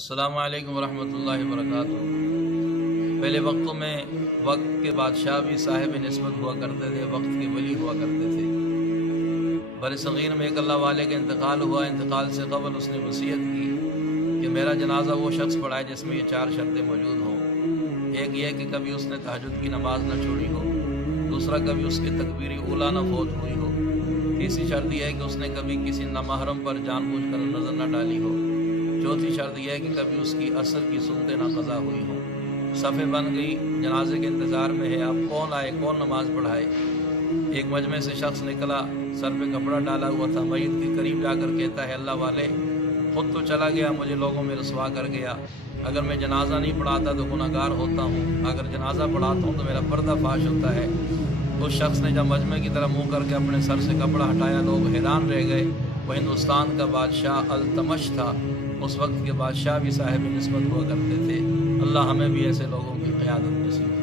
السلام علیکم ورحمۃ اللہ وبرکاتہ۔ پہلے وقتوں میں وقت کے بادشاہ بھی صاحب نسبت ہوا کرتے تھے، وقت کے ولی ہوا کرتے تھے۔ بر صغیر میں ایک اللہ والے کا انتقال ہوا۔ انتقال سے قبل اس نے وصیت کی کہ میرا جنازہ وہ شخص پڑھائے جس میں یہ 4 شرطیں موجود ہوں۔ ایک یہ کہ کبھی اس نے تہجد کی نماز نہ چھوڑی ہو، دوسرا کبھی اس کی تکبیر اولیٰ نہ فوت ہوئی ہو، تیسری شرط یہ ہے کہ اس نے کبھی کسی نامحرم پر جان بوجھ کر نظر نہ ڈالی ہو، چوتھی شرط یہ ہے کہ کبھی اس کی عصر کی سنتیں نہ قضا ہوئی ہوں۔ صفیں بن گئی، جنازے کے انتظار میں ہے، اب کون آئے، کون نماز پڑھائے۔ ایک مجمع سے شخص نکلا، سر پہ کپڑا ڈالا ہوا تھا، میت کے قریب جا کر کہتا ہے اللہ والے خود تو چلا گیا، مجھے لوگوں میں رسوا کر گیا، اگر میں جنازہ نہیں پڑھاتا تو گناہ گار ہوتا ہوں، اگر جنازہ پڑھاتا ہوں تو میرا پردہ فاش ہوتا ہے۔ اس شخص نے جب مجمع کی طرف منہ کر کے اپنے سر سے کپڑا ہٹایا، لوگ حیران رہ گئے۔ وہ ہندوستان کا بادشاہ التمش تھا۔ اس وقت کے بادشاہ بھی صاحب نسبت ہوا کرتے تھے۔ اللہ ہمیں بھی ایسے لوگوں کی قیادت نصیب